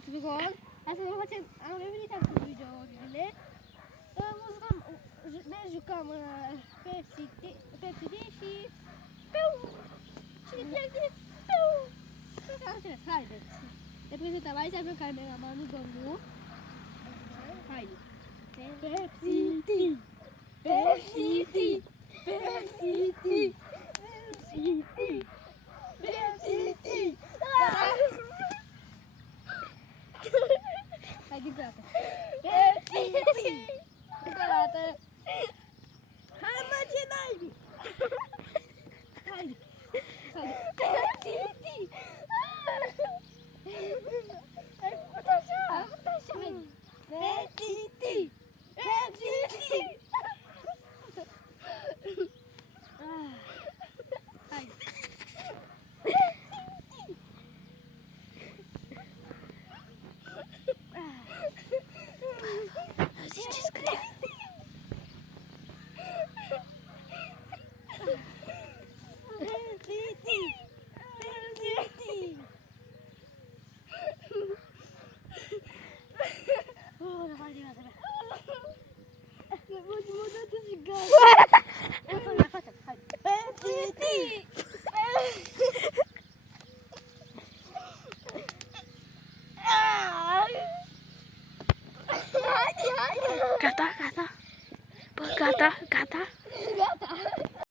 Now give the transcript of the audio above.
tutugon. Aslında macam ini tak video gini. Ben jukam Pepsi Desi. Şimdi bir sekarang sudah salad. Tapi kita baca sampai kamera mana dulu. Hai. Pepsi tea. Pepsi tea. Pepsi tea. Pepsi tea. Pepsi tea. Lagi berapa? Pepsi tea. Berapa? How much is it? Hai. Pepsi tea. Aku tak sah. Pepsi tea. Pepsi tea. Hai. Сейчас крик. Pepsi tea. Pepsi tea. Oh, dapat dia. Mudah tu juga. Apa? Pepsi tea. Katakan.